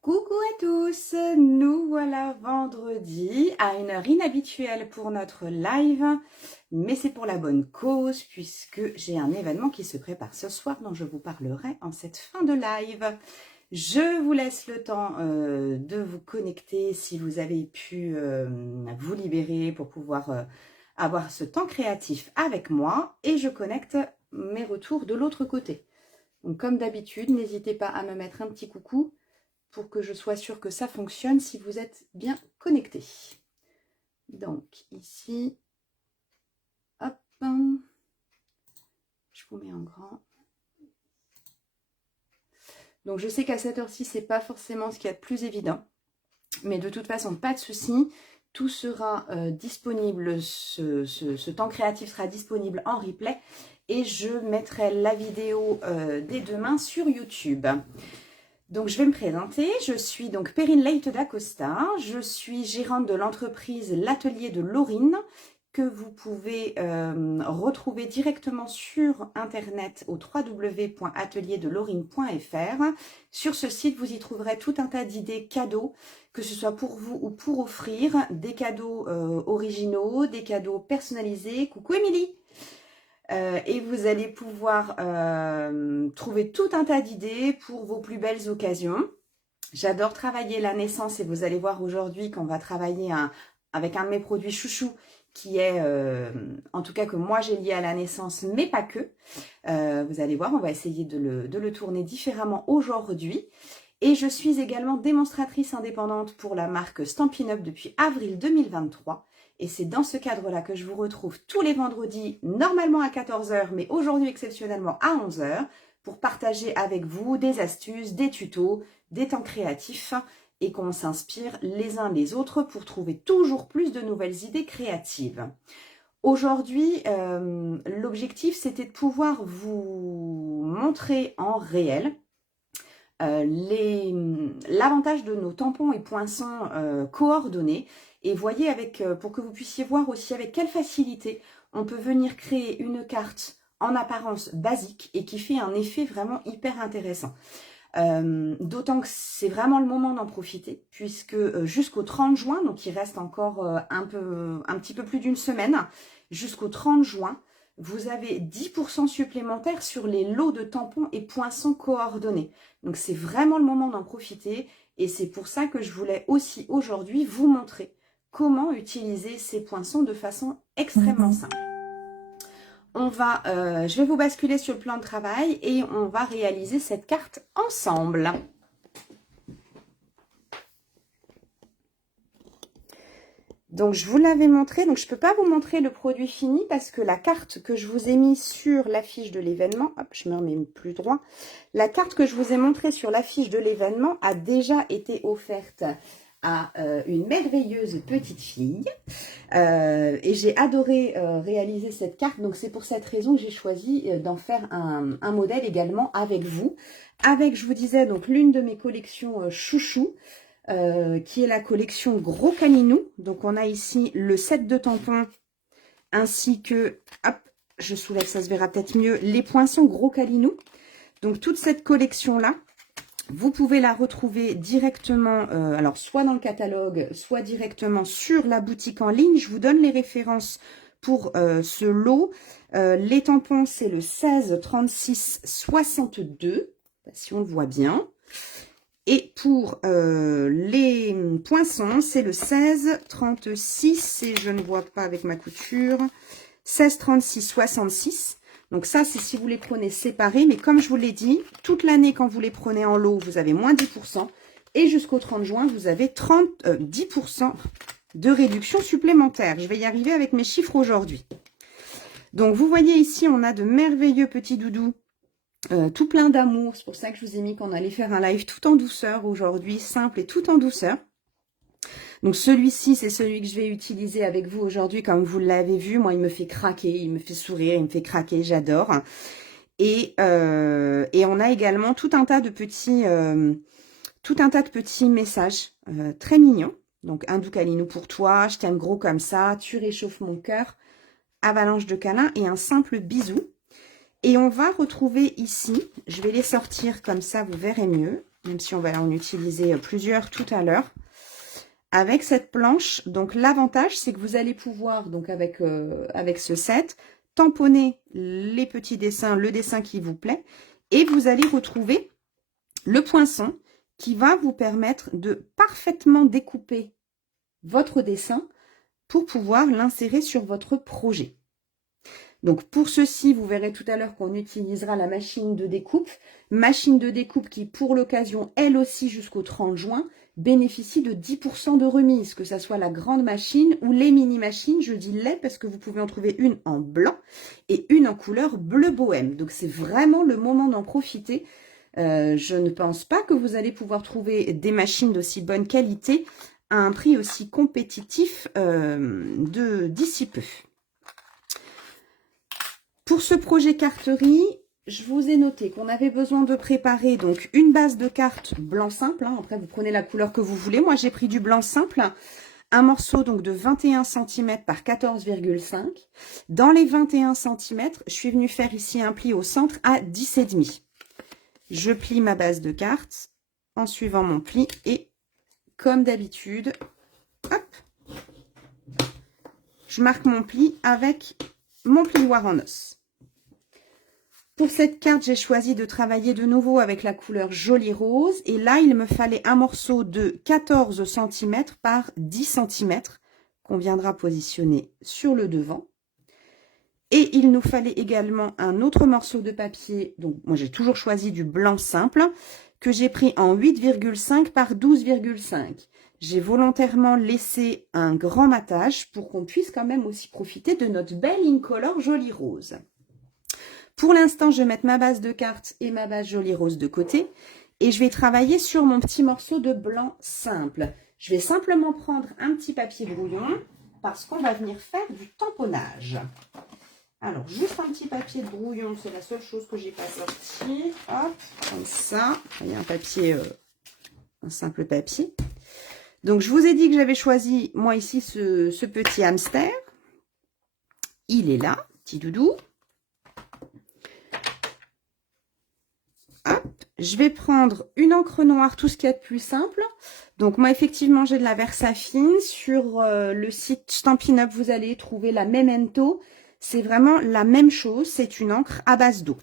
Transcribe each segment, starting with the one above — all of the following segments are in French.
Coucou à tous, nous voilà vendredi à une heure inhabituelle pour notre live, mais c'est pour la bonne cause puisque j'ai un événement qui se prépare ce soir dont je vous parlerai en cette fin de live. Je vous laisse le temps de vous connecter si vous avez pu vous libérer pour pouvoir avoir ce temps créatif avec moi et je connecte mes retours de l'autre côté. Donc comme d'habitude, n'hésitez pas à me mettre un petit coucou pour que je sois sûre que ça fonctionne si vous êtes bien connecté. Donc ici, hop, je vous mets en grand. Donc je sais qu'à cette heure-ci, c'est pas forcément ce qu'il y a de plus évident, mais de toute façon, pas de souci. Tout sera disponible, ce temps créatif sera disponible en replay et je mettrai la vidéo dès demain sur YouTube. Donc, je vais me présenter. Je suis donc Perrine Leite d'Acosta. Je suis gérante de l'entreprise L'Atelier de Laurine que vous pouvez retrouver directement sur Internet au www.atelierdelorine.fr. Sur ce site, vous y trouverez tout un tas d'idées cadeaux, que ce soit pour vous ou pour offrir, des cadeaux originaux, des cadeaux personnalisés. Coucou Émilie! Et vous allez pouvoir trouver tout un tas d'idées pour vos plus belles occasions. J'adore travailler la naissance et vous allez voir aujourd'hui qu'on va travailler avec un de mes produits chouchou qui est, en tout cas que moi j'ai lié à la naissance, mais pas que. Vous allez voir, on va essayer de le tourner différemment aujourd'hui. Et je suis également démonstratrice indépendante pour la marque Stampin' Up depuis avril 2023. Et c'est dans ce cadre-là que je vous retrouve tous les vendredis, normalement à 14 h, mais aujourd'hui exceptionnellement à 11 h, pour partager avec vous des astuces, des tutos, des temps créatifs et qu'on s'inspire les uns les autres pour trouver toujours plus de nouvelles idées créatives. Aujourd'hui, l'objectif, c'était de pouvoir vous montrer en réel l'avantage de nos tampons et poinçons coordonnés. Et voyez, pour que vous puissiez voir aussi avec quelle facilité on peut venir créer une carte en apparence basique et qui fait un effet vraiment hyper intéressant. D'autant que c'est vraiment le moment d'en profiter puisque jusqu'au 30 juin, donc il reste encore un petit peu plus d'une semaine, jusqu'au 30 juin, vous avez 10% supplémentaires sur les lots de tampons et poinçons coordonnés. Donc c'est vraiment le moment d'en profiter et c'est pour ça que je voulais aussi aujourd'hui vous montrer comment utiliser ces poinçons de façon extrêmement simple. Je vais vous basculer sur le plan de travail et on va réaliser cette carte ensemble. Donc, je vous l'avais montré. Donc, je ne peux pas vous montrer le produit fini parce que la carte que je vous ai mise sur l'affiche de l'événement, hop, je me remets plus droit. La carte que je vous ai montrée sur l'affiche de l'événement a déjà été offerte à une merveilleuse petite fille. Et j'ai adoré réaliser cette carte. Donc, c'est pour cette raison que j'ai choisi d'en faire un modèle également avec vous. Avec, je vous disais, donc l'une de mes collections chouchou. Qui est la collection Gros Caninou. Donc, on a ici le set de tampons ainsi que, hop, je soulève, ça se verra peut-être mieux, les poinçons Gros Caninou. Donc, toute cette collection-là, vous pouvez la retrouver directement, alors soit dans le catalogue, soit directement sur la boutique en ligne. Je vous donne les références pour ce lot. Les tampons, c'est le 16 36 62, si on le voit bien. Et pour les poinçons, c'est le 16 36 et je ne vois pas avec ma couture. 16 36 66. Donc ça, c'est si vous les prenez séparés. Mais comme je vous l'ai dit, toute l'année, quand vous les prenez en lot, vous avez moins 10%. Et jusqu'au 30 juin, vous avez 10% de réduction supplémentaire. Je vais y arriver avec mes chiffres aujourd'hui. Donc, vous voyez ici, on a de merveilleux petits doudous. Tout plein d'amour, c'est pour ça que je vous ai mis qu'on allait faire un live tout en douceur aujourd'hui, simple et tout en douceur. Donc celui-ci, c'est celui que je vais utiliser avec vous aujourd'hui, comme vous l'avez vu. Moi, il me fait craquer, il me fait sourire, il me fait craquer, j'adore. Et on a également tout un tas de petits messages très mignons. Donc, un doux câlinou pour toi, je t'aime gros comme ça, tu réchauffes mon cœur, avalanche de câlins et un simple bisou. Et on va retrouver ici, je vais les sortir comme ça, vous verrez mieux. même si on va en utiliser plusieurs tout à l'heure. Avec cette planche, donc l'avantage, c'est que vous allez pouvoir, donc avec ce set, tamponner les petits dessins, le dessin qui vous plaît, et vous allez retrouver le poinçon qui va vous permettre de parfaitement découper votre dessin pour pouvoir l'insérer sur votre projet. Donc pour ceci, vous verrez tout à l'heure qu'on utilisera la machine de découpe qui pour l'occasion, elle aussi jusqu'au 30 juin, bénéficie de 10% de remise, que ce soit la grande machine ou les mini-machines. Je dis les parce que vous pouvez en trouver une en blanc et une en couleur bleu bohème. Donc c'est vraiment le moment d'en profiter. Je ne pense pas que vous allez pouvoir trouver des machines d'aussi bonne qualité à un prix aussi compétitif d'ici peu. Pour ce projet carterie, je vous ai noté qu'on avait besoin de préparer donc une base de cartes blanc simple. Hein. Après, vous prenez la couleur que vous voulez. Moi, j'ai pris du blanc simple. Un morceau donc de 21 cm par 14,5. Dans les 21 cm, je suis venue faire ici un pli au centre à 10,5. Je plie ma base de cartes en suivant mon pli et comme d'habitude, hop, je marque mon pli avec mon plioir en os. Pour cette carte, j'ai choisi de travailler de nouveau avec la couleur Joli Rose. Et là, il me fallait un morceau de 14 cm par 10 cm qu'on viendra positionner sur le devant. Et il nous fallait également un autre morceau de papier. Donc, moi, j'ai toujours choisi du blanc simple que j'ai pris en 8,5 par 12,5. J'ai volontairement laissé un grand matage pour qu'on puisse quand même aussi profiter de notre belle Incolor Joli Rose. Pour l'instant, je vais mettre ma base de cartes et ma base Joli Rose de côté. Et je vais travailler sur mon petit morceau de blanc simple. Je vais simplement prendre un petit papier brouillon parce qu'on va venir faire du tamponnage. Alors, juste un petit papier de brouillon, c'est la seule chose que j'ai pas sorti. Hop, comme ça. Il y a un papier, un simple papier. Donc, je vous ai dit que j'avais choisi, moi ici, ce petit hamster. Il est là, petit doudou. Je vais prendre une encre noire, tout ce qu'il y a de plus simple. Donc moi, effectivement, j'ai de la Versafine. Sur le site Stampin' Up, vous allez trouver la Memento. C'est vraiment la même chose. C'est une encre à base d'eau.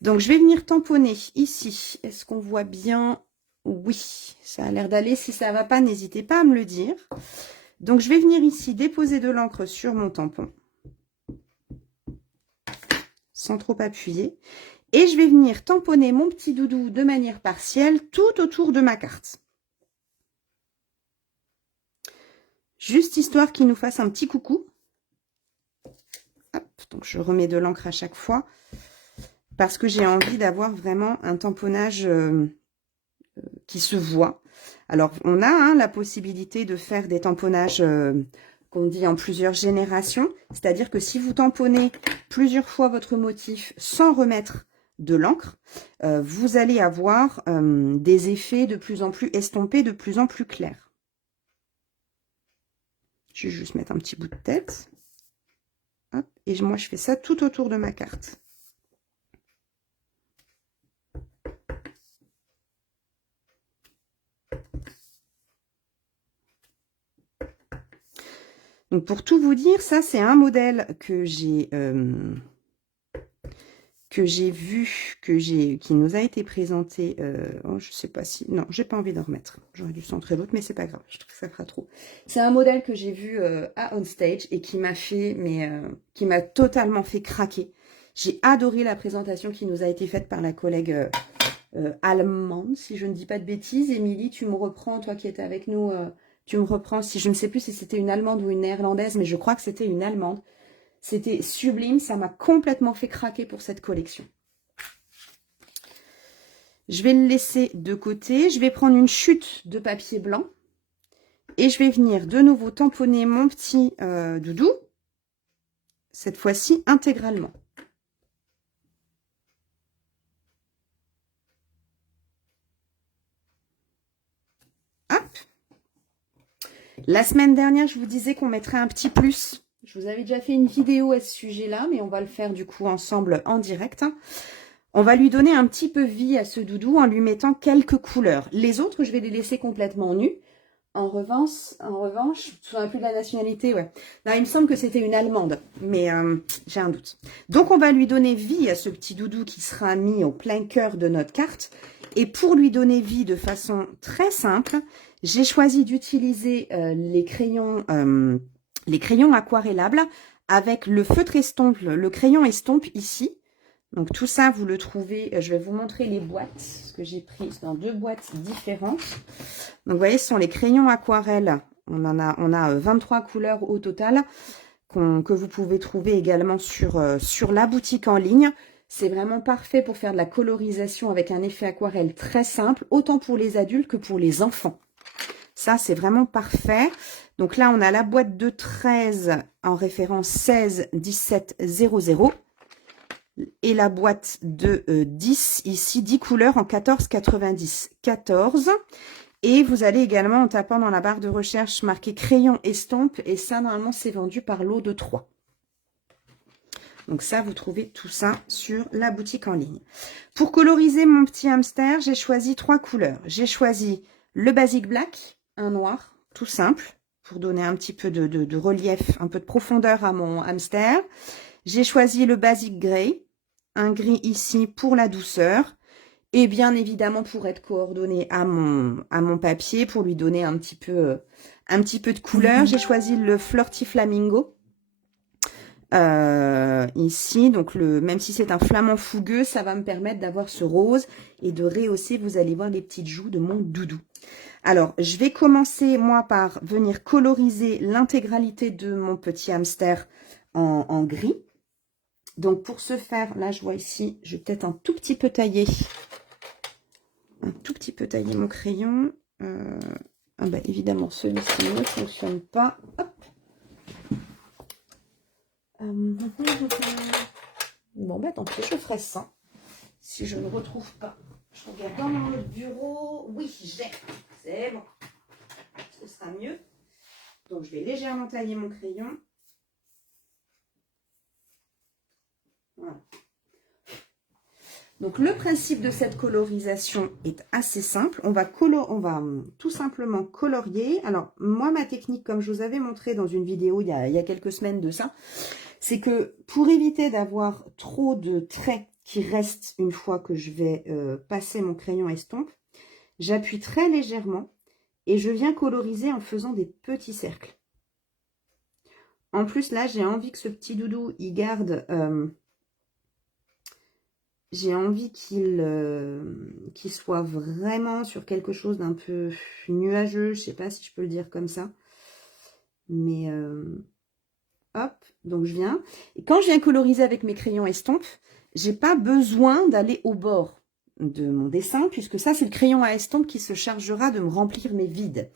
Donc, je vais venir tamponner ici. Est-ce qu'on voit bien? Oui, ça a l'air d'aller. Si ça ne va pas, n'hésitez pas à me le dire. Donc, je vais venir ici déposer de l'encre sur mon tampon. Sans trop appuyer. Et je vais venir tamponner mon petit doudou de manière partielle tout autour de ma carte. Juste histoire qu'il nous fasse un petit coucou. Hop, donc je remets de l'encre à chaque fois. Parce que j'ai envie d'avoir vraiment un tamponnage qui se voit. Alors, on a la possibilité de faire des tamponnages qu'on dit en plusieurs générations. C'est-à-dire que si vous tamponnez plusieurs fois votre motif sans remettre de l'encre, vous allez avoir des effets de plus en plus estompés, de plus en plus clairs. Je vais juste mettre un petit bout de tête. Hop, et moi, je fais ça tout autour de ma carte. Donc, pour tout vous dire, ça, c'est un modèle que j'ai vu, qui nous a été présenté. Oh, je sais pas si... Non, j'ai pas envie d'en remettre. J'aurais dû centrer l'autre, mais c'est pas grave. Je trouve que ça fera trop. C'est un modèle que j'ai vu à OnStage et qui m'a fait, qui m'a totalement fait craquer. J'ai adoré la présentation qui nous a été faite par la collègue allemande, si je ne dis pas de bêtises. Émilie, tu me reprends, toi qui étais avec nous... tu me reprends, si je ne sais plus si c'était une allemande ou une néerlandaise, mais je crois que c'était une allemande. C'était sublime, ça m'a complètement fait craquer pour cette collection. Je vais le laisser de côté. Je vais prendre une chute de papier blanc. Et je vais venir de nouveau tamponner mon petit doudou. Cette fois-ci intégralement. Hop. La semaine dernière, je vous disais qu'on mettrait un petit plus. Je vous avais déjà fait une vidéo à ce sujet-là, mais on va le faire du coup ensemble en direct. On va lui donner un petit peu vie à ce doudou en lui mettant quelques couleurs. Les autres, je vais les laisser complètement nus. En revanche, je ne me souviens plus de la nationalité, ouais. Là, il me semble que c'était une Allemande, mais j'ai un doute. Donc, on va lui donner vie à ce petit doudou qui sera mis au plein cœur de notre carte. Et pour lui donner vie de façon très simple, j'ai choisi d'utiliser les crayons aquarellables avec le feutre estompe, le crayon estompe ici. Donc, tout ça, vous le trouvez, je vais vous montrer les boîtes, parce que j'ai pris dans 2 boîtes différentes. Donc, vous voyez, ce sont les crayons aquarelles. On a 23 couleurs au total, que vous pouvez trouver également sur la boutique en ligne. C'est vraiment parfait pour faire de la colorisation avec un effet aquarelle très simple, autant pour les adultes que pour les enfants. Ça, c'est vraiment parfait. Donc là, on a la boîte de 13 en référence 16 17 00. Et la boîte de 10, ici, 10 couleurs en 14 90. 14. Et vous allez également, en tapant dans la barre de recherche, marquer crayon estompe. Et ça, normalement, c'est vendu par lot de 3. Donc ça, vous trouvez tout ça sur la boutique en ligne. Pour coloriser mon petit hamster, j'ai choisi 3 couleurs. J'ai choisi le Basic Black, un noir, tout simple, pour donner un petit peu de relief, un peu de profondeur à mon hamster. J'ai choisi le Basic Grey, un gris ici pour la douceur. Et bien évidemment pour être coordonné à mon papier, pour lui donner un petit peu de couleur, j'ai choisi le Flirty Flamingo. Ici, donc même si c'est un flamant fougueux, ça va me permettre d'avoir ce rose et de rehausser, vous allez voir les petites joues de mon doudou. Alors, je vais commencer, moi, par venir coloriser l'intégralité de mon petit hamster en gris. Donc, pour ce faire, là, je vois ici, je vais peut-être un tout petit peu tailler. Un tout petit peu tailler mon crayon. Ah bah, évidemment, celui-ci ne fonctionne pas. Hop. Bon, bah, tant pis, je ferai ça. Si je ne retrouve pas. Je regarde dans mon autre bureau. Oui, j'ai. C'est bon. Ce sera mieux. Donc, je vais légèrement tailler mon crayon. Voilà. Donc, le principe de cette colorisation est assez simple. On va tout simplement colorier. Alors, moi, ma technique, comme je vous avais montré dans une vidéo il y a quelques semaines de ça, c'est que pour éviter d'avoir trop de traits qui restent une fois que je vais passer mon crayon estompe, j'appuie très légèrement et je viens coloriser en faisant des petits cercles. En plus, là, j'ai envie que ce petit doudou, il garde... j'ai envie qu'il soit vraiment sur quelque chose d'un peu nuageux. Je ne sais pas si je peux le dire comme ça. Mais hop, donc je viens. Et quand je viens coloriser avec mes crayons estampes, j'ai pas besoin d'aller au bord de mon dessin, puisque ça, c'est le crayon à estampe qui se chargera de me remplir mes vides.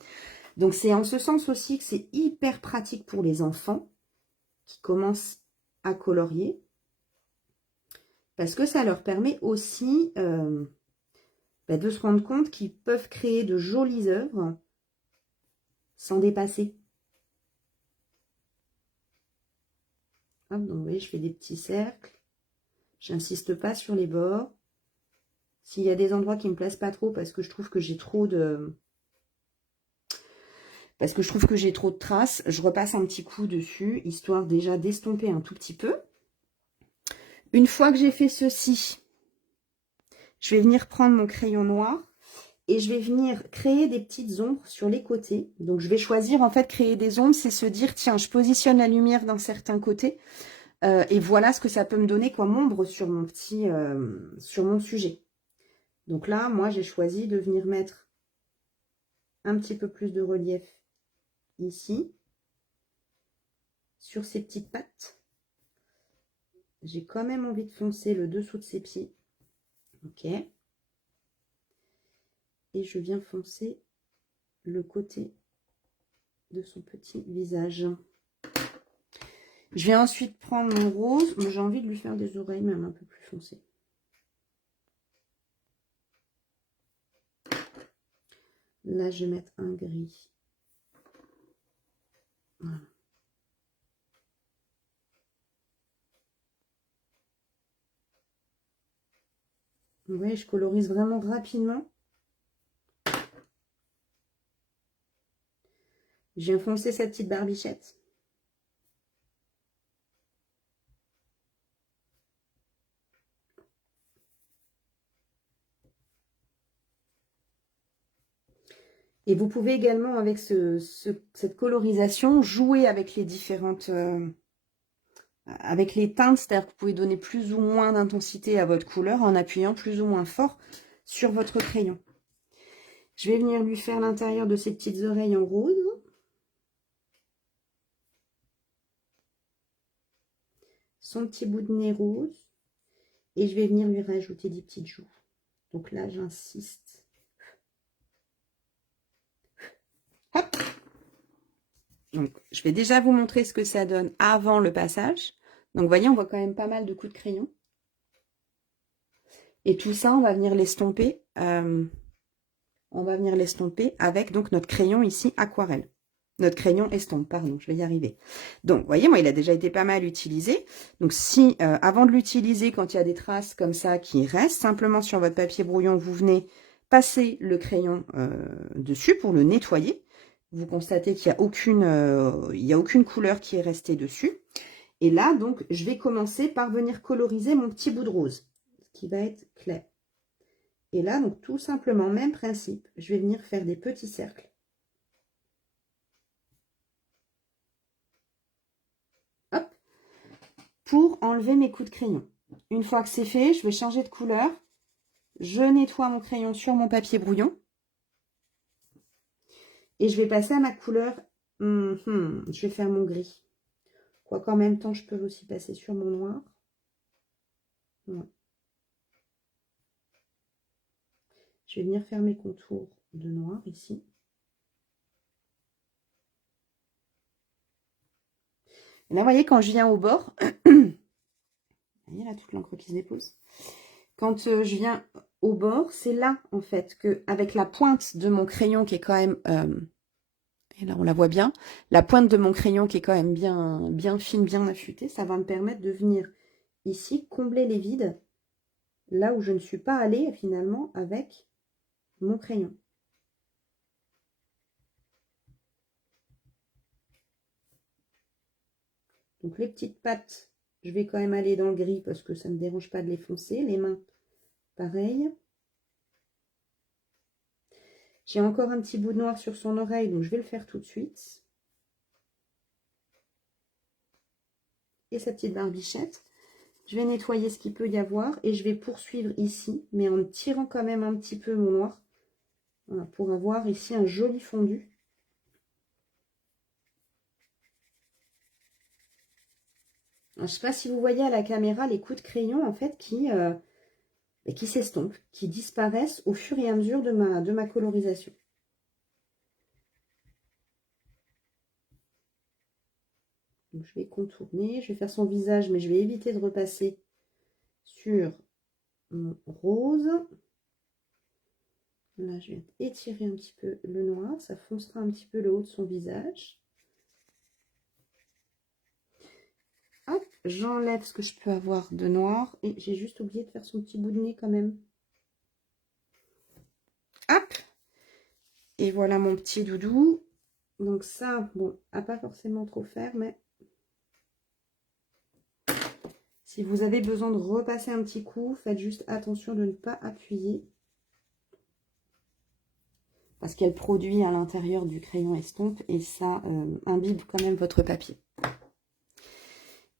Donc, c'est en ce sens aussi que c'est hyper pratique pour les enfants qui commencent à colorier. Parce que ça leur permet aussi de se rendre compte qu'ils peuvent créer de jolies œuvres sans dépasser. Hop, donc vous voyez, je fais des petits cercles. J'insiste pas sur les bords. S'il y a des endroits qui me plaisent pas trop parce que je trouve que j'ai trop de... Parce que je trouve que j'ai trop de traces, je repasse un petit coup dessus, histoire déjà d'estomper un tout petit peu. Une fois que j'ai fait ceci, je vais venir prendre mon crayon noir et je vais venir créer des petites ombres sur les côtés. Donc, je vais choisir, en fait, créer des ombres, c'est se dire, tiens, je positionne la lumière d'un certain côté et voilà ce que ça peut me donner comme ombre sur mon sur mon sujet. Donc là, moi, j'ai choisi de venir mettre un petit peu plus de relief ici, sur ces petites pattes. J'ai quand même envie de foncer le dessous de ses pieds. Ok. Et je viens foncer le côté de son petit visage. Je vais ensuite prendre mon rose, mais j'ai envie de lui faire des oreilles même un peu plus foncées. Là, je vais mettre un gris. Voilà. Vous voyez, je colorise vraiment rapidement. J'ai enfoncé cette petite barbichette. Et vous pouvez également, avec cette colorisation, jouer avec les différentes... avec les teintes, c'est-à-dire que vous pouvez donner plus ou moins d'intensité à votre couleur en appuyant plus ou moins fort sur votre crayon. Je vais venir lui faire l'intérieur de ses petites oreilles en rose. Son petit bout de nez rose. Et je vais venir lui rajouter des petites joues. Donc là, j'insiste. Hop. Donc, je vais déjà vous montrer ce que ça donne avant le passage. Donc, vous voyez, on voit quand même pas mal de coups de crayon. Et tout ça, on va venir l'estomper. On va venir l'estomper avec donc notre crayon ici, aquarelle. Notre crayon estompe, pardon, je vais y arriver. Donc, vous voyez, moi, il a déjà été pas mal utilisé. Donc, si, avant de l'utiliser, quand il y a des traces comme ça qui restent, simplement sur votre papier brouillon, vous venez passer le crayon dessus pour le nettoyer. Vous constatez qu'il n'y a aucune couleur qui est restée dessus. Et là, donc, je vais commencer par venir coloriser mon petit bout de rose, qui va être clair. Et là, donc, tout simplement, même principe, je vais venir faire des petits cercles. Hop, pour enlever mes coups de crayon. Une fois que c'est fait, je vais changer de couleur. Je nettoie mon crayon sur mon papier brouillon. Et je vais passer à ma couleur. Je vais faire mon gris. Quoique en même temps, je peux aussi passer sur mon noir. Ouais. Je vais venir faire mes contours de noir ici. Et là, vous voyez, quand je viens au bord, vous voyez là toute l'encre qui se dépose. Quand je viens au bord, c'est là, en fait, que avec la pointe de mon crayon qui est quand même... et là, on la voit bien. La pointe de mon crayon qui est quand même bien fine, bien affûtée, ça va me permettre de venir ici combler les vides, là où je ne suis pas allée, finalement, avec mon crayon. Donc, les petites pattes, je vais quand même aller dans le gris parce que ça ne me dérange pas de les foncer. Les mains, pareil. J'ai encore un petit bout de noir sur son oreille, donc je vais le faire tout de suite. Et sa petite barbichette. Je vais nettoyer ce qu'il peut y avoir et je vais poursuivre ici, mais en tirant quand même un petit peu mon noir. Voilà, pour avoir ici un joli fondu. Alors, je ne sais pas si vous voyez à la caméra les coups de crayon en fait qui s'estompent, qui disparaissent au fur et à mesure de ma colorisation. Donc, je vais contourner, je vais faire son visage, mais je vais éviter de repasser sur mon rose. Là, je vais étirer un petit peu le noir, ça foncera un petit peu le haut de son visage. Hop, j'enlève ce que je peux avoir de noir et j'ai juste oublié de faire son petit bout de nez quand même. Hop, et voilà mon petit doudou. Donc ça, bon, à pas forcément trop faire, mais si vous avez besoin de repasser un petit coup, faites juste attention de ne pas appuyer. Parce qu'elle produit à l'intérieur du crayon estompe et ça imbibe quand même votre papier.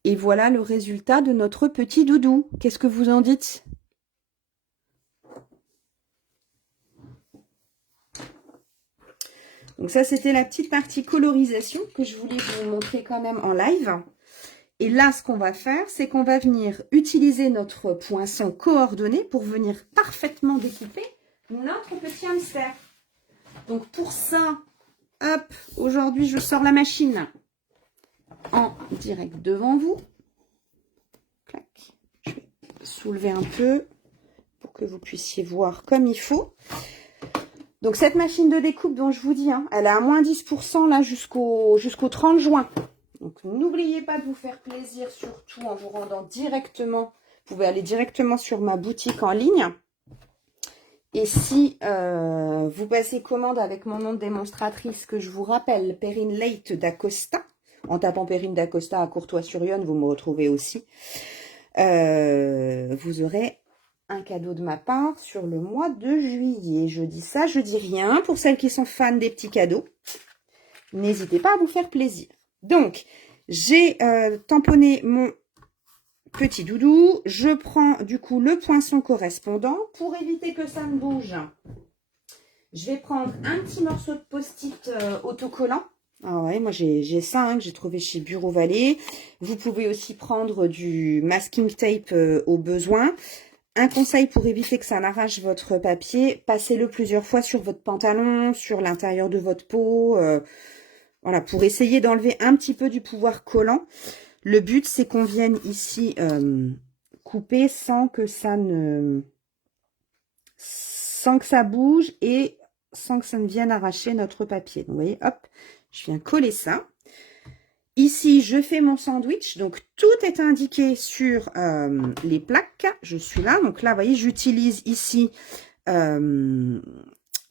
Et voilà le résultat de notre petit doudou. Qu'est-ce que vous en dites? Donc ça, c'était la petite partie colorisation que je voulais vous montrer quand même en live. Et là, ce qu'on va faire, c'est qu'on va venir utiliser notre poinçon coordonné pour venir parfaitement découper notre petit hamster. Donc pour ça, hop, aujourd'hui, je sors la machine en direct devant vous. Clac. Je vais soulever un peu pour que vous puissiez voir comme il faut. Donc cette machine de découpe dont je vous dis, hein, elle est à moins 10% là jusqu'au 30 juin. Donc n'oubliez pas de vous faire plaisir, surtout en vous rendant directement. Vous pouvez aller directement sur ma boutique en ligne. Et si vous passez commande avec mon nom de démonstratrice, que je vous rappelle, Perrine Leite d'Acosta, en tapant Perrine d'Acosta à Courtois-sur-Yonne, vous me retrouvez aussi, vous aurez un cadeau de ma part sur le mois de juillet. Je dis ça, je dis rien. Pour celles qui sont fans des petits cadeaux, n'hésitez pas à vous faire plaisir. Donc, j'ai tamponné mon petit doudou. Je prends du coup le poinçon correspondant. Pour éviter que ça ne bouge, je vais prendre un petit morceau de post-it autocollant. Ah ouais, moi j'ai ça, hein, que j'ai trouvé chez Bureau Vallée. Vous pouvez aussi prendre du masking tape au besoin. Un conseil pour éviter que ça n'arrache votre papier, passez-le plusieurs fois sur votre pantalon, sur l'intérieur de votre peau. Voilà, pour essayer d'enlever un petit peu du pouvoir collant. Le but, c'est qu'on vienne ici couper sans que ça bouge et sans que ça ne vienne arracher notre papier. Donc, vous voyez, hop, je viens coller ça. Ici, je fais mon sandwich. Donc, tout est indiqué sur les plaques. Je suis là. Donc là, vous voyez, j'utilise ici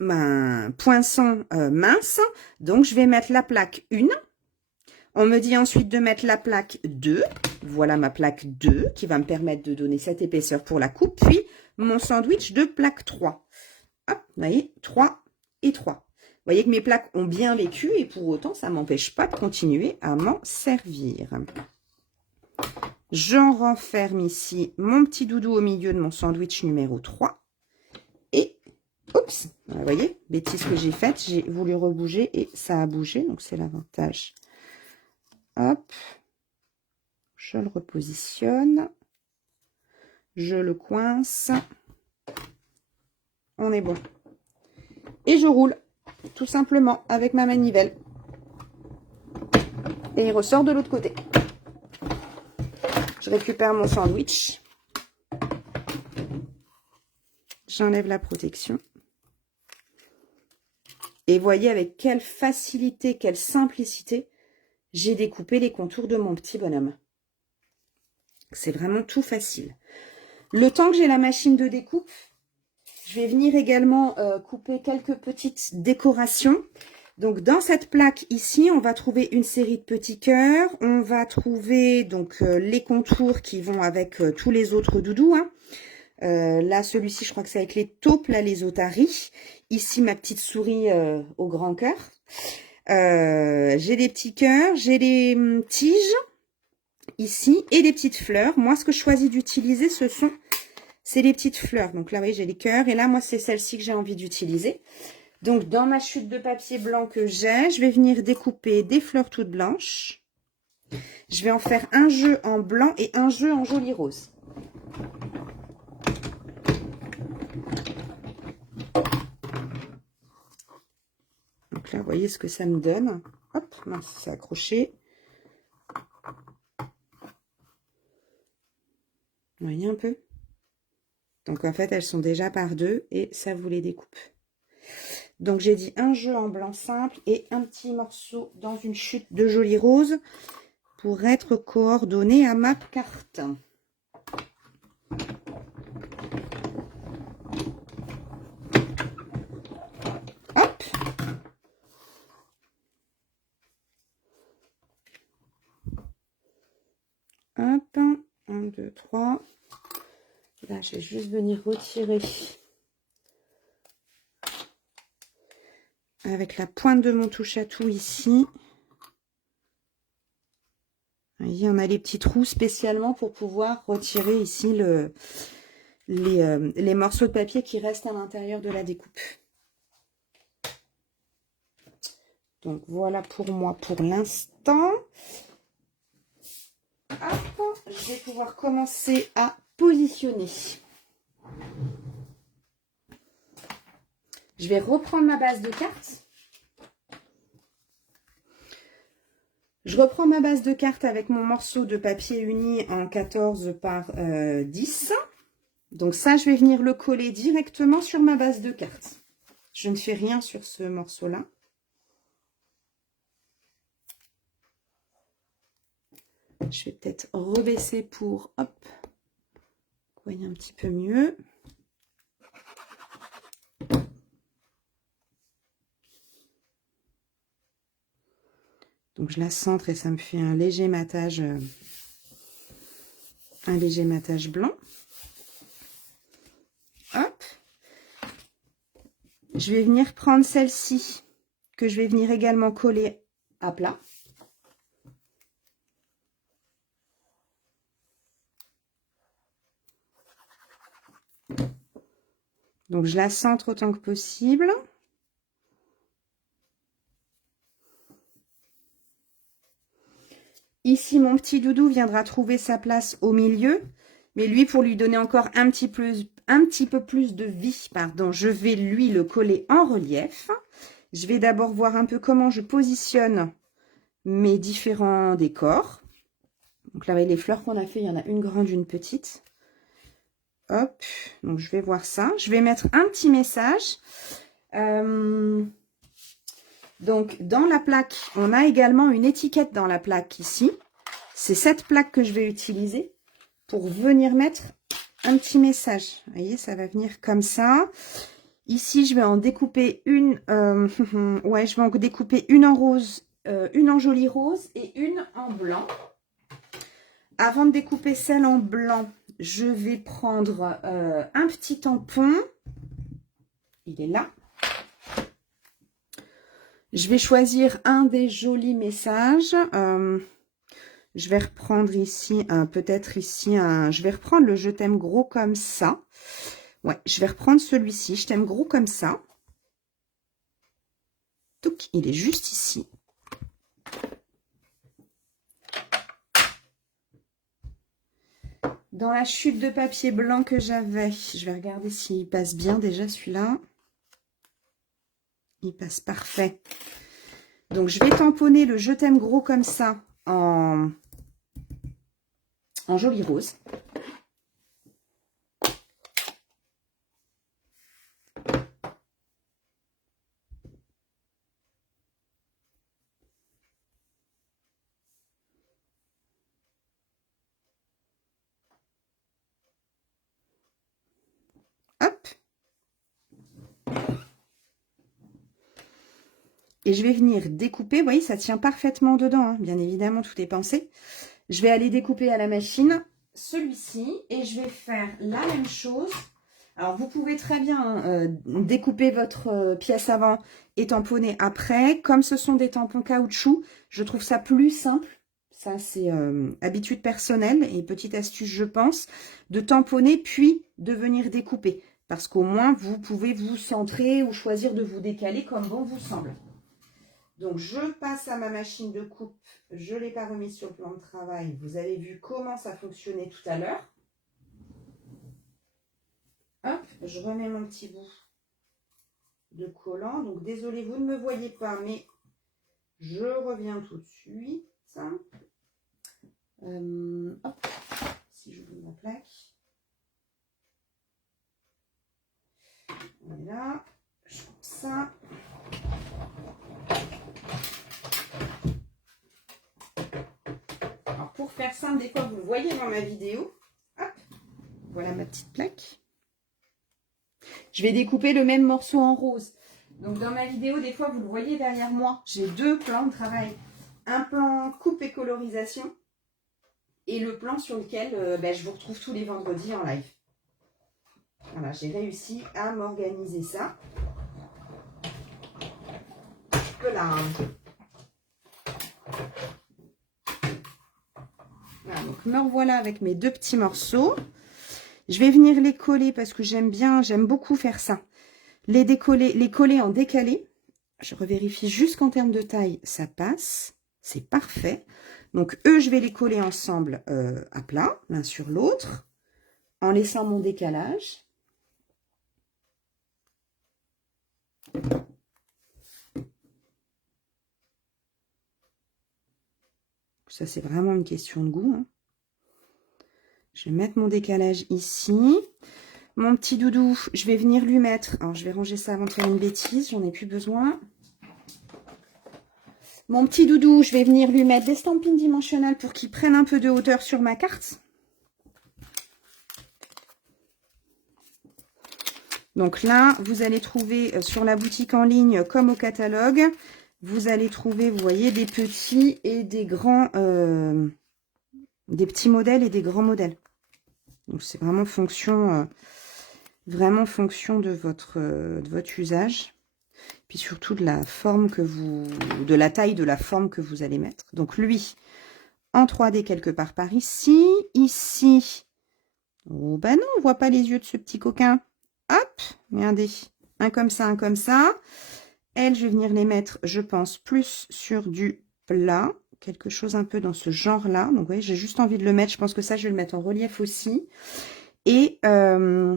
ma poinçon mince. Donc, je vais mettre la plaque 1. On me dit ensuite de mettre la plaque 2. Voilà ma plaque 2 qui va me permettre de donner cette épaisseur pour la coupe. Puis, mon sandwich de plaque 3. Hop, vous voyez, 3 et 3. Vous voyez que mes plaques ont bien vécu et pour autant, ça ne m'empêche pas de continuer à m'en servir. J'en renferme ici mon petit doudou au milieu de mon sandwich numéro 3. Et, oups, vous voyez, bêtise que j'ai faite, j'ai voulu rebouger et ça a bougé, donc c'est l'avantage. Hop, je le repositionne, je le coince, on est bon. Et je roule, tout simplement, avec ma manivelle. Et il ressort de l'autre côté. Je récupère mon sandwich. J'enlève la protection. Et voyez avec quelle facilité, quelle simplicité, j'ai découpé les contours de mon petit bonhomme. C'est vraiment tout facile. Le temps que j'ai la machine de découpe, je vais venir également couper quelques petites décorations. Donc, dans cette plaque ici, on va trouver une série de petits cœurs. On va trouver donc les contours qui vont avec tous les autres doudous. Hein. Là, celui-ci, je crois que c'est avec les taupes, là, les otaries. Ici, ma petite souris au grand cœur. J'ai des petits cœurs, j'ai des tiges ici et des petites fleurs. Moi, ce que je choisis d'utiliser, c'est les petites fleurs. Donc là, vous voyez, j'ai les cœurs. Et là, moi, c'est celle-ci que j'ai envie d'utiliser. Donc, dans ma chute de papier blanc que j'ai, je vais venir découper des fleurs toutes blanches. Je vais en faire un jeu en blanc et un jeu en joli rose. Donc là, vous voyez ce que ça me donne. Hop, mince, c'est accroché. Vous voyez un peu? Donc, en fait, elles sont déjà par deux et ça vous les découpe. Donc, j'ai dit un jeu en blanc simple et un petit morceau dans une chute de joli rose pour être coordonné à ma carte. Hop! Hop, 1, 2, 3. Là, je vais juste venir retirer avec la pointe de mon touche-à-tout ici. Vous voyez, on a les petits trous spécialement pour pouvoir retirer ici les morceaux de papier qui restent à l'intérieur de la découpe. Donc, voilà pour moi pour l'instant. Je vais pouvoir commencer à positionner. Je vais reprendre ma base de cartes. Je reprends ma base de cartes avec mon morceau de papier uni en 14 par 10. Donc ça, je vais venir le coller directement sur ma base de cartes. Je ne fais rien sur ce morceau-là. Je vais peut-être rebaisser pour, hop, vous voyez un petit peu mieux. Donc, je la centre et ça me fait un léger matage blanc. Hop. Je vais venir prendre celle-ci, que je vais venir également coller à plat. Donc, je la centre autant que possible. Ici, mon petit doudou viendra trouver sa place au milieu. Mais lui, pour lui donner encore un petit peu plus de vie, pardon, je vais lui le coller en relief. Je vais d'abord voir un peu comment je positionne mes différents décors. Donc là, les fleurs qu'on a fait, il y en a une grande, une petite. Hop, donc je vais voir ça. Je vais mettre un petit message. Donc, dans la plaque, on a également une étiquette dans la plaque ici. C'est cette plaque que je vais utiliser pour venir mettre un petit message. Vous voyez, ça va venir comme ça. Ici, je vais en découper une. Ouais, je vais en découper une en rose, une en joli rose et une en blanc. Avant de découper celle en blanc, je vais prendre un petit tampon. Il est là. Je vais choisir un des jolis messages. Je vais reprendre ici, peut-être ici, je vais reprendre le « Je t'aime gros comme ça ». Ouais, je vais reprendre celui-ci, « Je t'aime gros comme ça ». Touc, il est juste ici. Dans la chute de papier blanc que j'avais, je vais regarder s'il passe bien déjà celui-là. Il passe parfait. Donc, je vais tamponner le « Je t'aime gros comme ça » en joli rose. Hop. Et je vais venir découper. Vous voyez, ça tient parfaitement dedans. Hein. Bien évidemment, tout est pensé. Je vais aller découper à la machine celui-ci. Et je vais faire la même chose. Alors, vous pouvez très bien découper votre pièce avant et tamponner après. Comme ce sont des tampons caoutchouc, je trouve ça plus simple. Ça, c'est habitude personnelle et petite astuce, je pense, de tamponner puis de venir découper. Parce qu'au moins, vous pouvez vous centrer ou choisir de vous décaler comme bon vous semble. Donc, je passe à ma machine de coupe. Je ne l'ai pas remise sur le plan de travail. Vous avez vu comment ça fonctionnait tout à l'heure. Hop, je remets mon petit bout de collant. Donc, désolé, vous ne me voyez pas, mais je reviens tout de suite. Hop, si j'ouvre ma plaque. Voilà, je coupe ça. Alors, pour faire simple, des fois, vous le voyez dans ma vidéo. Hop, voilà ma petite plaque. Je vais découper le même morceau en rose. Donc, dans ma vidéo, des fois, vous le voyez derrière moi. J'ai deux plans de travail. Un plan coupe et colorisation. Et le plan sur lequel je vous retrouve tous les vendredis en live. Voilà, j'ai réussi à m'organiser ça. Voilà. Voilà, donc me revoilà avec mes deux petits morceaux. Je vais venir les coller parce que j'aime beaucoup faire ça. Les coller en décalé. Je revérifie juste qu'en termes de taille, ça passe. C'est parfait. Donc, eux, je vais les coller ensemble à plat, l'un sur l'autre, en laissant mon décalage. Ça, c'est vraiment une question de goût. Hein. Je vais mettre mon décalage ici. Mon petit doudou, je vais venir lui mettre... Alors, je vais ranger ça avant de faire une bêtise. J'en ai plus besoin. Mon petit doudou, je vais venir lui mettre des stampines dimensionnelles pour qu'il prenne un peu de hauteur sur ma carte. Donc là, vous allez trouver sur la boutique en ligne, comme au catalogue, vous allez trouver, vous voyez, des petits et des grands, des petits modèles et des grands modèles. Donc, c'est vraiment fonction de votre usage. Puis surtout de la forme que vous, de la taille de la forme que vous allez mettre. Donc, lui, en 3D quelque part par ici. Ici, oh bah non, on voit pas les yeux de ce petit coquin. Hop, regardez, un comme ça, un comme ça. Elle, je vais venir les mettre, je pense, plus sur du plat. Quelque chose un peu dans ce genre-là. Donc, vous voyez, j'ai juste envie de le mettre. Je pense que ça, je vais le mettre en relief aussi. Et, ah,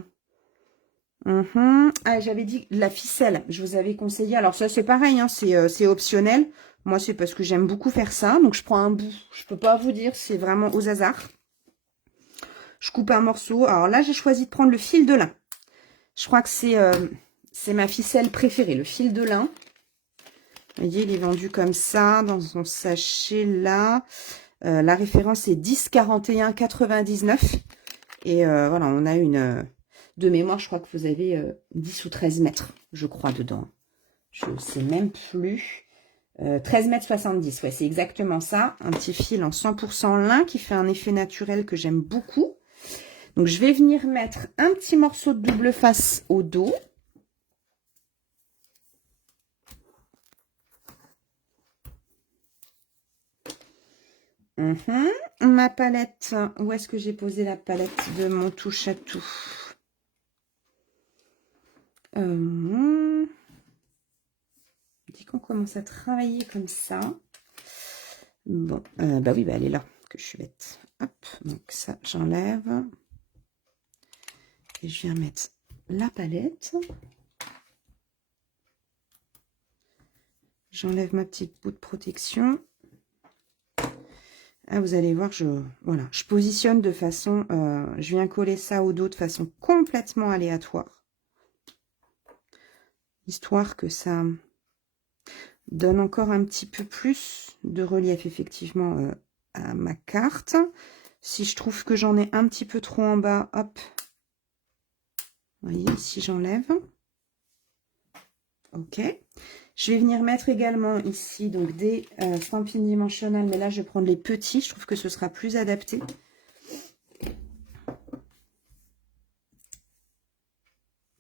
j'avais dit la ficelle. Je vous avais conseillé. Alors, ça, c'est pareil, hein, c'est optionnel. Moi, c'est parce que j'aime beaucoup faire ça. Donc, je prends un bout. Je peux pas vous dire, c'est vraiment aux hasards. Je coupe un morceau. Alors là, j'ai choisi de prendre le fil de lin. Je crois que c'est ma ficelle préférée, le fil de lin. Vous voyez, il est vendu comme ça, dans son sachet là. La référence est 10,41,99. Et voilà, on a une... de mémoire, je crois que vous avez 10 ou 13 mètres, je crois, dedans. Je ne sais même plus. 13 mètres 70, ouais, c'est exactement ça. Un petit fil en 100% lin qui fait un effet naturel que j'aime beaucoup. Donc, je vais venir mettre un petit morceau de double face au dos. Ma palette, où est-ce que j'ai posé la palette de mon touche à tout? Dès qu'on commence à travailler comme ça, bon, bah oui, bah elle est là, que je suis bête. Hop, donc ça, j'enlève. Et je viens mettre la palette. J'enlève ma petite bout de protection. Ah, vous allez voir, voilà, je positionne de façon, je viens coller ça au dos de façon complètement aléatoire. Histoire que ça donne encore un petit peu plus de relief, effectivement, à ma carte. Si je trouve que j'en ai un petit peu trop en bas, hop. Vous voyez, ici, j'enlève. Ok. Je vais venir mettre également ici donc des stampines dimensionnelles, mais là je vais prendre les petits, je trouve que ce sera plus adapté.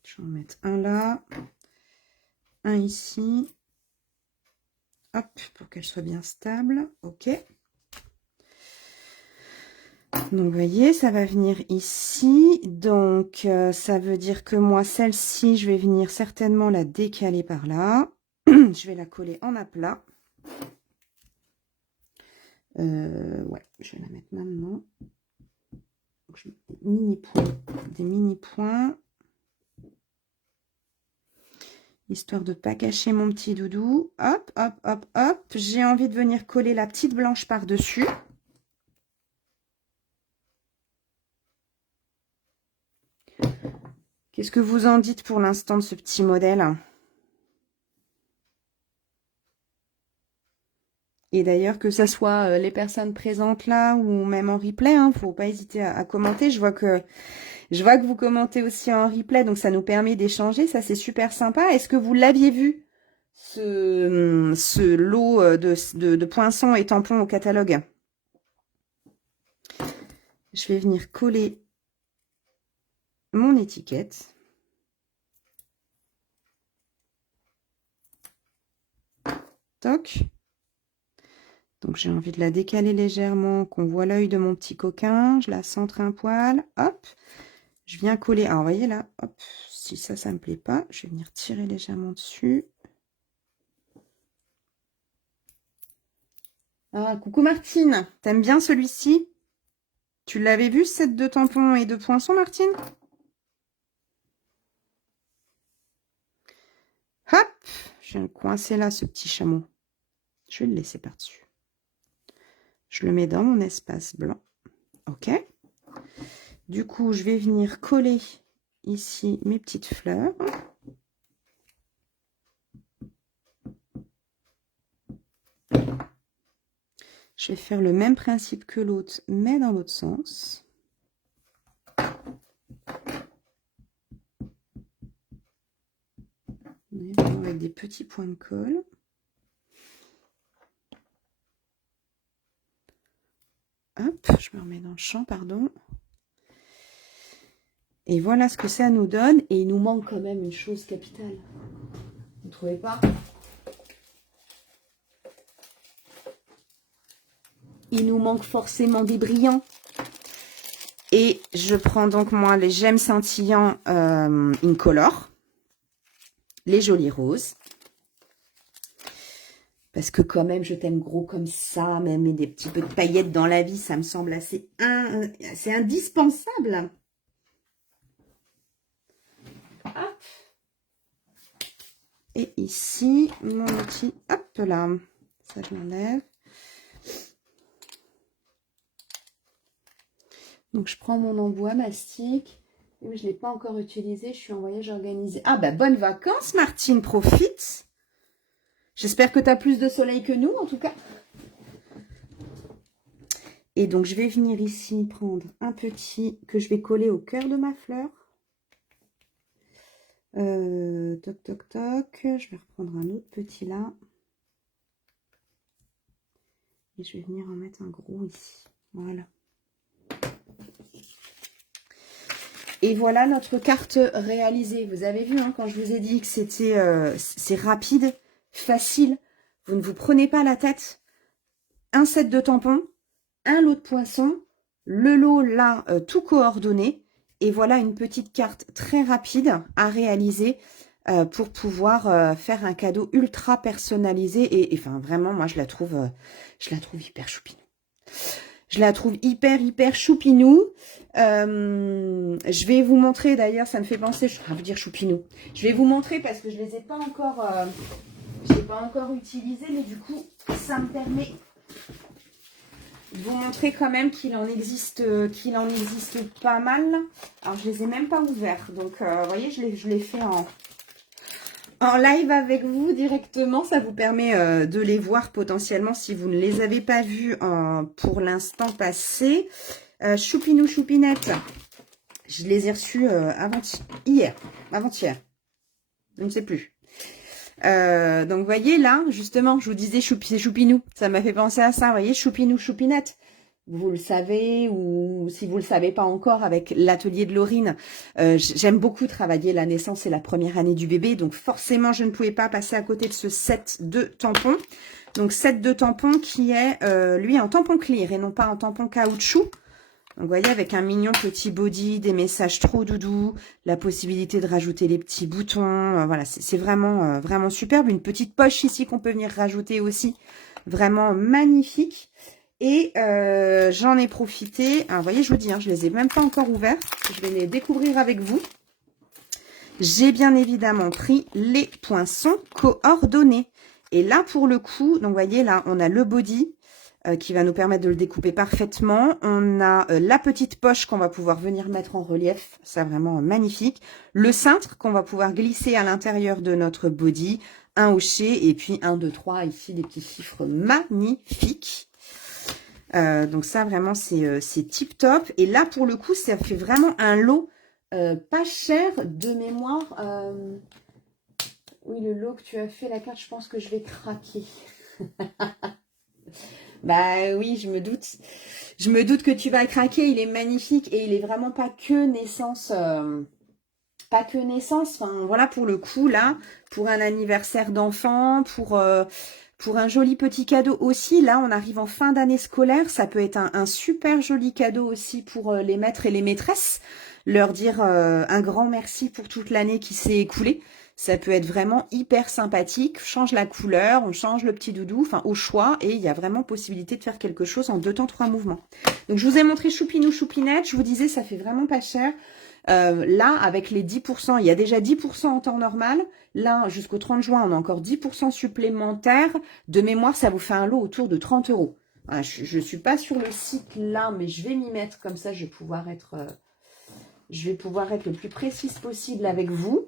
Je vais en mettre un là, un ici, hop, pour qu'elle soit bien stable, ok. Donc vous voyez, ça va venir ici, donc ça veut dire que moi celle-ci, je vais venir certainement la décaler par là, je vais la coller en aplat. Ouais, je vais la mettre maintenant. Donc, je mets des mini points, histoire de ne pas cacher mon petit doudou. Hop, hop, hop, hop. J'ai envie de venir coller la petite blanche par-dessus. Qu'est-ce que vous en dites pour l'instant de ce petit modèle? Et d'ailleurs, que ce soit les personnes présentes là ou même en replay, hein, faut pas hésiter à commenter. Je vois que vous commentez aussi en replay, donc ça nous permet d'échanger. Ça, c'est super sympa. Est-ce que vous l'aviez vu, ce lot de poinçons et tampons au catalogue? Je vais venir coller mon étiquette. Toc. Donc, j'ai envie de la décaler légèrement, qu'on voit l'œil de mon petit coquin. Je la centre un poil. Hop. Je viens coller. Alors, vous voyez là, hop. Si ça me plaît pas, je vais venir tirer légèrement dessus. Ah, coucou Martine. T'aimes bien celui-ci? Tu l'avais vu, ce set de tampons et de poinçons, Martine? Hop. Je viens le coincer là, ce petit chameau. Je vais le laisser par-dessus. Je le mets dans mon espace blanc. Ok. Du coup, je vais venir coller ici mes petites fleurs. Je vais faire le même principe que l'autre, mais dans l'autre sens. Avec des petits points de colle. Hop, je me remets dans le champ, pardon. Et voilà ce que ça nous donne. Et il nous manque quand même une chose capitale. Vous ne trouvez pas? Il nous manque forcément des brillants. Et je prends donc moi les gemmes scintillants Incolor. Les jolis roses. Parce que quand même, je t'aime gros comme ça, même et des petits peu de paillettes dans la vie, ça me semble assez indispensable. Hop. Et ici, mon outil, hop là, ça je l'enlève. Donc je prends mon embout mastic. Oui, je ne l'ai pas encore utilisé, je suis en voyage organisé. Ah bah bonnes vacances Martine, profite. J'espère que tu as plus de soleil que nous, en tout cas. Et donc, je vais venir ici prendre un petit que je vais coller au cœur de ma fleur. Toc, toc, toc. Je vais reprendre un autre petit là. Et je vais venir en mettre un gros ici. Voilà. Et voilà notre carte réalisée. Vous avez vu, hein, quand je vous ai dit que c'était c'est rapide, facile. Vous ne vous prenez pas la tête. Un set de tampons, un lot de poissons, le lot là, tout coordonné. Et voilà une petite carte très rapide à réaliser pour pouvoir faire un cadeau ultra personnalisé. Et enfin, vraiment, moi, je la trouve hyper choupinou. Je la trouve hyper choupinou. Je vais vous montrer, d'ailleurs, ça me fait penser, je vais vous dire choupinou. Je vais vous montrer parce que je les ai pas encore, utilisés, mais du coup, ça me permet de vous montrer quand même qu'il en existe pas mal. Alors, je les ai même pas ouverts. Donc, vous voyez, je l'ai fait en live avec vous directement. Ça vous permet de les voir potentiellement si vous ne les avez pas vus pour l'instant passé. Choupinou, choupinette. Je les ai reçus avant-hier. Je ne sais plus. Donc, vous voyez, là, justement, je vous disais c'est choupinou. Ça m'a fait penser à ça. Vous voyez, choupinou, choupinette. Vous le savez, ou si vous le savez pas encore, avec l'atelier de Laurine, j'aime beaucoup travailler la naissance et la première année du bébé. Donc, forcément, je ne pouvais pas passer à côté de ce set de tampons. Donc, set de tampons qui est, lui, en tampon clear et non pas en tampon caoutchouc. Donc, vous voyez, avec un mignon petit body, des messages trop doudous, la possibilité de rajouter les petits boutons. Voilà, c'est vraiment, vraiment superbe. Une petite poche ici qu'on peut venir rajouter aussi. Vraiment magnifique. Et j'en ai profité. Alors, vous voyez, je vous dis, hein, je les ai même pas encore ouverts. Je vais les découvrir avec vous. J'ai bien évidemment pris les poinçons coordonnés. Et là, pour le coup, donc, vous voyez, là, on a le body qui va nous permettre de le découper parfaitement. On a la petite poche qu'on va pouvoir venir mettre en relief. C'est vraiment magnifique. Le cintre qu'on va pouvoir glisser à l'intérieur de notre body. Un hochet et puis 1, 2, 3. Ici, des petits chiffres magnifiques. Donc ça, vraiment, c'est tip top. Et là, pour le coup, ça fait vraiment un lot pas cher de mémoire. Oui, le lot que tu as fait, la carte, je pense que je vais craquer. Bah oui, je me doute. Je me doute que tu vas craquer. Il est magnifique et il est vraiment pas que naissance. Pas que naissance. Enfin, voilà, pour le coup, là, pour un anniversaire d'enfant, pour un joli petit cadeau aussi. Là, on arrive en fin d'année scolaire. Ça peut être un super joli cadeau aussi pour les maîtres et les maîtresses. Leur dire un grand merci pour toute l'année qui s'est écoulée. Ça peut être vraiment hyper sympathique. Change la couleur, on change le petit doudou, enfin au choix. Et il y a vraiment possibilité de faire quelque chose en 2 temps, 3 mouvements. Donc, je vous ai montré choupinou, choupinette. Je vous disais, ça fait vraiment pas cher. Là, avec les 10%, il y a déjà 10% en temps normal. Là, jusqu'au 30 juin, on a encore 10% supplémentaires. De mémoire, ça vous fait un lot autour de 30 €. Voilà, je ne suis pas sur le site là, mais je vais m'y mettre. Comme ça, je vais pouvoir être le plus précise possible avec vous.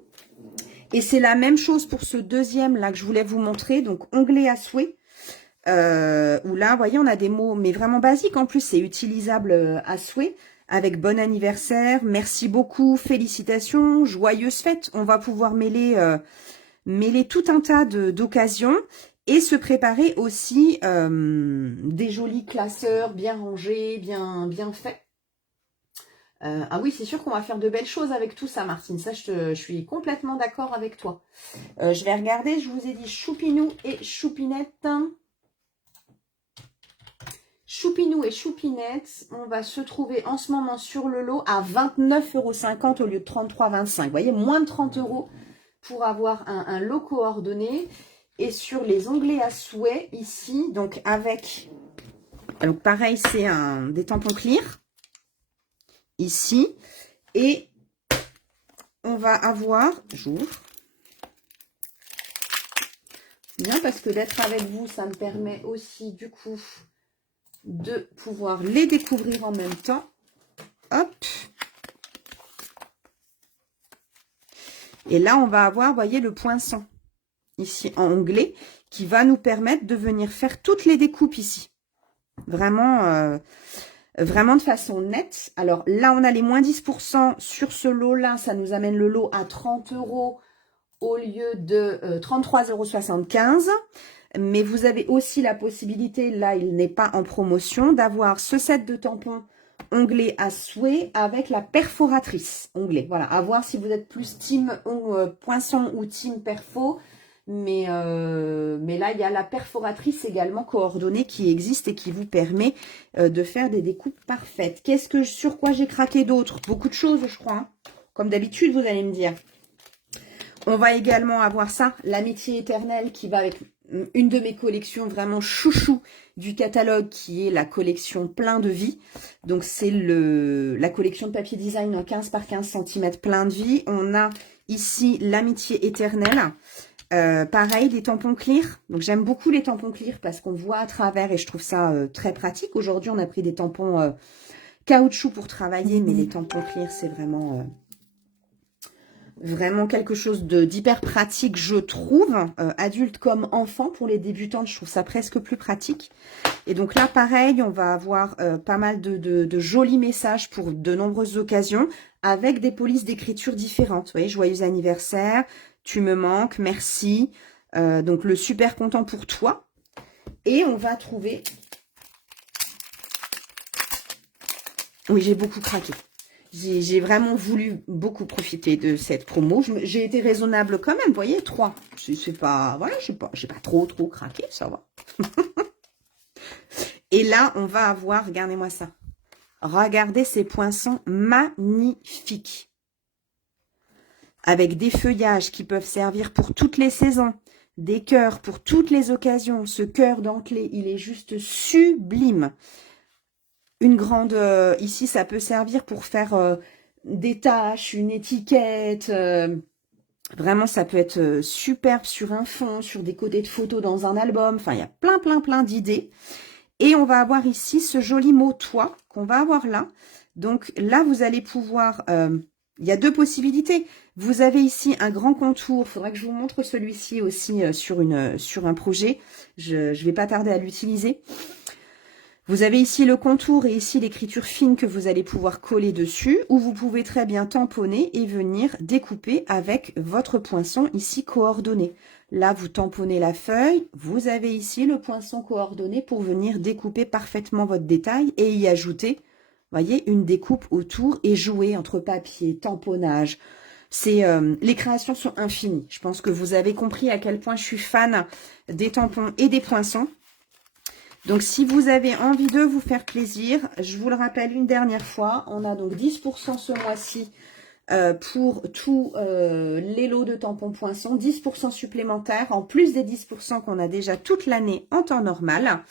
Et c'est la même chose pour ce deuxième là que je voulais vous montrer. Donc, onglet à souhait. Où là, vous voyez, on a des mots, mais vraiment basiques. En plus, c'est utilisable à souhait. Avec bon anniversaire, merci beaucoup, félicitations, joyeuses fêtes. On va pouvoir mêler tout un tas d'occasions. Et se préparer aussi des jolis classeurs bien rangés, bien faits. Ah oui, c'est sûr qu'on va faire de belles choses avec tout ça, Martine. Ça, je suis complètement d'accord avec toi. Je vais regarder, je vous ai dit choupinou et choupinette. Choupinou et choupinette, on va se trouver en ce moment sur le lot à 29,50 € au lieu de 33,25 €. Vous voyez, moins de 30 € pour avoir un lot coordonné. Et sur les onglets à souhait, ici, donc avec... Donc pareil, c'est des tampons clear. Ici. Et on va avoir... J'ouvre. Bien, parce que d'être avec vous, ça me permet aussi, du coup, de pouvoir les découvrir en même temps. Hop. Et là, on va avoir, vous voyez, le poinçon. Ici, en onglet, qui va nous permettre de venir faire toutes les découpes ici. Vraiment... Vraiment de façon nette. Alors là, on a les moins 10% sur ce lot-là. Ça nous amène le lot à 30 € au lieu de 33,75 €. Mais vous avez aussi la possibilité, là, il n'est pas en promotion, d'avoir ce set de tampons onglets à souhait avec la perforatrice onglet. Voilà, à voir si vous êtes plus team poinçon ou team perfo. Mais là, il y a la perforatrice également coordonnée qui existe et qui vous permet de faire des découpes parfaites. Sur quoi j'ai craqué d'autres? Beaucoup de choses, je crois. Hein. Comme d'habitude, vous allez me dire. On va également avoir ça, l'amitié éternelle, qui va avec une de mes collections vraiment chouchou du catalogue, qui est la collection plein de vie. Donc, c'est la collection de papier design en 15 par 15 cm plein de vie. On a ici l'amitié éternelle. Pareil, des tampons clear. Donc, j'aime beaucoup les tampons clear parce qu'on voit à travers et je trouve ça très pratique. Aujourd'hui, on a pris des tampons caoutchouc pour travailler, mais les tampons clear, c'est vraiment quelque chose d'hyper pratique, je trouve. Adulte comme enfant, pour les débutantes, je trouve ça presque plus pratique. Et donc là, pareil, on va avoir pas mal de jolis messages pour de nombreuses occasions avec des polices d'écriture différentes. Vous voyez, joyeux anniversaire, tu me manques, merci. Donc le super content pour toi. Et on va trouver... Oui, j'ai beaucoup craqué. J'ai vraiment voulu beaucoup profiter de cette promo. J'ai été raisonnable quand même, vous voyez, 3. C'est pas... Voilà, j'ai pas trop craqué, ça va. Et là, on va avoir, regardez-moi ça. Regardez ces poinçons magnifiques. Avec des feuillages qui peuvent servir pour toutes les saisons. Des cœurs pour toutes les occasions. Ce cœur dentelé, il est juste sublime. Une grande... ici, ça peut servir pour faire des tâches, une étiquette. Vraiment, ça peut être superbe sur un fond, sur des côtés de photos dans un album. Enfin, il y a plein d'idées. Et on va avoir ici ce joli mot « toi » qu'on va avoir là. Donc là, vous allez pouvoir... il y a deux possibilités. Vous avez ici un grand contour. Il faudra que je vous montre celui-ci aussi sur un projet. Je ne vais pas tarder à l'utiliser. Vous avez ici le contour et ici l'écriture fine que vous allez pouvoir coller dessus. Ou vous pouvez très bien tamponner et venir découper avec votre poinçon ici coordonné. Là, vous tamponnez la feuille. Vous avez ici le poinçon coordonné pour venir découper parfaitement votre détail et y ajouter, voyez, une découpe autour et jouer entre papier, tamponnage. Les créations sont infinies. Je pense que vous avez compris à quel point je suis fan des tampons et des poinçons. Donc, si vous avez envie de vous faire plaisir, je vous le rappelle une dernière fois, on a donc 10% ce mois-ci pour tous les lots de tampons poinçons, 10% supplémentaires, en plus des 10% qu'on a déjà toute l'année en temps normal.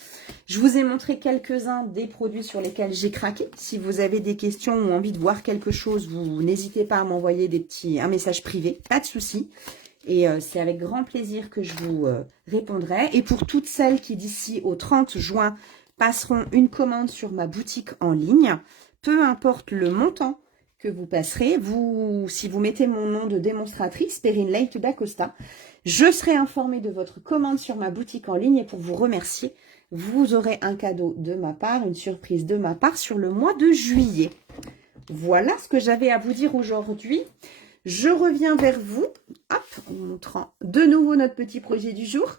Je vous ai montré quelques-uns des produits sur lesquels j'ai craqué. Si vous avez des questions ou envie de voir quelque chose, vous n'hésitez pas à m'envoyer un message privé, pas de souci. Et c'est avec grand plaisir que je vous répondrai. Et pour toutes celles qui, d'ici au 30 juin, passeront une commande sur ma boutique en ligne, peu importe le montant que vous passerez, si vous mettez mon nom de démonstratrice, Perrine Leite d'Acosta, je serai informée de votre commande sur ma boutique en ligne. Et pour vous remercier, vous aurez un cadeau de ma part, une surprise de ma part sur le mois de juillet. Voilà ce que j'avais à vous dire aujourd'hui. Je reviens vers vous, hop, en vous montrant de nouveau notre petit projet du jour.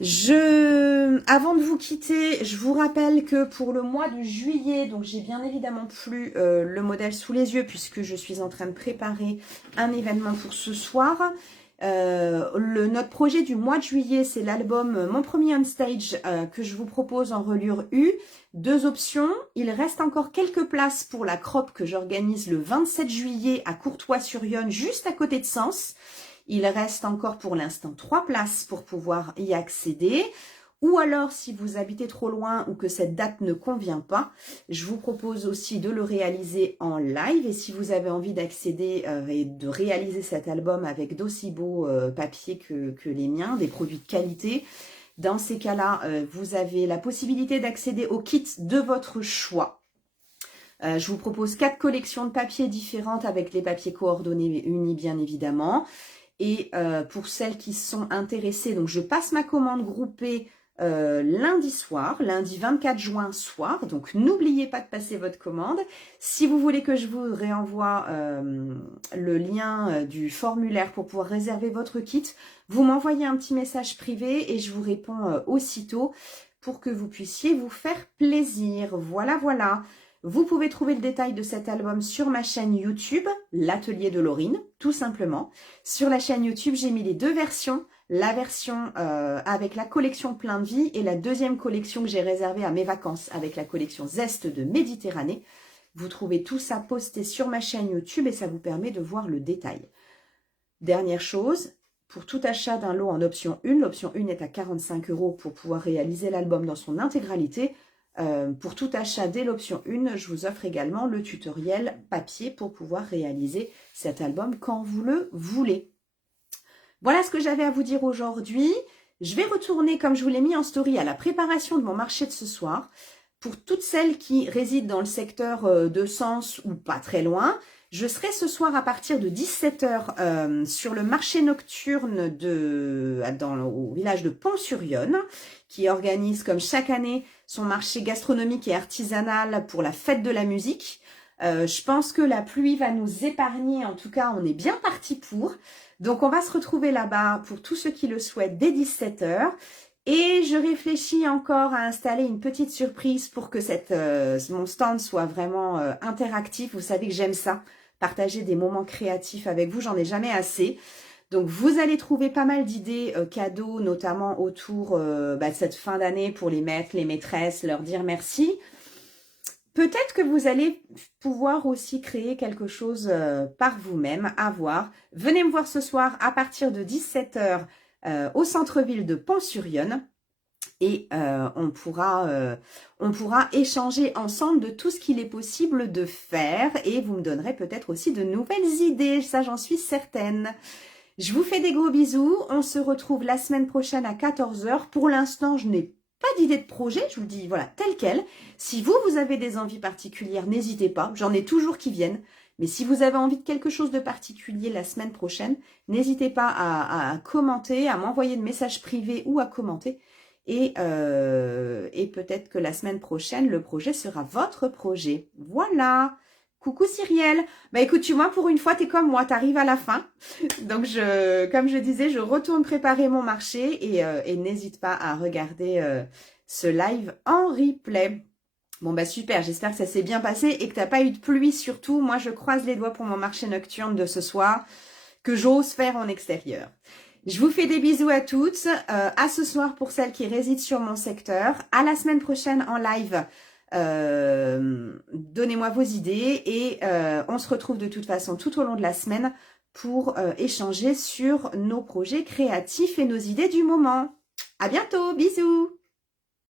Avant de vous quitter, je vous rappelle que pour le mois de juillet, donc j'ai bien évidemment plus le modèle sous les yeux puisque je suis en train de préparer un événement pour ce soir. Notre projet du mois de juillet, c'est l'album Mon Premier On Stage que je vous propose en reliure U. 2 options. Il reste encore quelques places pour la crop que j'organise le 27 juillet à Courtois-sur-Yonne, juste à côté de Sens. Il reste encore pour l'instant 3 places pour pouvoir y accéder. Ou alors, si vous habitez trop loin ou que cette date ne convient pas, je vous propose aussi de le réaliser en live. Et si vous avez envie d'accéder et de réaliser cet album avec d'aussi beaux papiers que les miens, des produits de qualité, dans ces cas-là, vous avez la possibilité d'accéder au kit de votre choix. Je vous propose 4 collections de papiers différentes avec les papiers coordonnés unis bien évidemment. Et pour celles qui sont intéressées, donc je passe ma commande groupée lundi soir, lundi 24 juin soir. Donc n'oubliez pas de passer votre commande. Si vous voulez que je vous réenvoie le lien du formulaire pour pouvoir réserver votre kit, vous m'envoyez un petit message privé et je vous réponds aussitôt pour que vous puissiez vous faire plaisir. Voilà, voilà. Vous pouvez trouver le détail de cet album sur ma chaîne YouTube, l'Atelier de Laurine, tout simplement. Sur la chaîne YouTube, j'ai mis les 2 versions. La version avec la collection Plein de Vie et la deuxième collection que j'ai réservée à mes vacances avec la collection Zeste de Méditerranée. Vous trouvez tout ça posté sur ma chaîne YouTube et ça vous permet de voir le détail. Dernière chose, pour tout achat d'un lot en option 1, l'option 1 est à 45 € pour pouvoir réaliser l'album dans son intégralité. Pour tout achat dès l'option 1, je vous offre également le tutoriel papier pour pouvoir réaliser cet album quand vous le voulez. Voilà ce que j'avais à vous dire aujourd'hui. Je vais retourner, comme je vous l'ai mis en story, à la préparation de mon marché de ce soir. Pour toutes celles qui résident dans le secteur de Sens ou pas très loin, je serai ce soir à partir de 17 h sur le marché nocturne au village de Pont-sur-Yonne, qui organise comme chaque année son marché gastronomique et artisanal pour la fête de la musique. Je pense que la pluie va nous épargner, en tout cas on est bien parti pour. Donc on va se retrouver là-bas pour tous ceux qui le souhaitent dès 17 h. Et je réfléchis encore à installer une petite surprise pour que mon stand soit vraiment interactif. Vous savez que j'aime ça, partager des moments créatifs avec vous, j'en ai jamais assez. Donc vous allez trouver pas mal d'idées cadeaux, notamment autour de cette fin d'année pour les maîtres, les maîtresses, leur dire merci. Peut-être que vous allez pouvoir aussi créer quelque chose par vous-même, à voir. Venez me voir ce soir à partir de 17 h au centre-ville de Pont-sur-Yonne et on pourra échanger ensemble de tout ce qu'il est possible de faire et vous me donnerez peut-être aussi de nouvelles idées, ça j'en suis certaine. Je vous fais des gros bisous, on se retrouve la semaine prochaine à 14 h. Pour l'instant, je n'ai pas d'idée de projet, je vous le dis voilà, tel quel. Si vous avez des envies particulières, n'hésitez pas, j'en ai toujours qui viennent. Mais si vous avez envie de quelque chose de particulier la semaine prochaine, n'hésitez pas à commenter, à m'envoyer de messages privés ou à commenter. Et peut-être que la semaine prochaine, le projet sera votre projet. Voilà. Coucou Cyrielle. Bah écoute, tu vois, pour une fois, t'es comme moi, t'arrives à la fin. Donc, comme je disais, je retourne préparer mon marché et n'hésite pas à regarder ce live en replay. Bon bah super, j'espère que ça s'est bien passé et que t'as pas eu de pluie surtout. Moi, je croise les doigts pour mon marché nocturne de ce soir que j'ose faire en extérieur. Je vous fais des bisous à toutes. À ce soir pour celles qui résident sur mon secteur. À la semaine prochaine en live. Donnez-moi vos idées et on se retrouve de toute façon tout au long de la semaine pour échanger sur nos projets créatifs et nos idées du moment. À bientôt, bisous!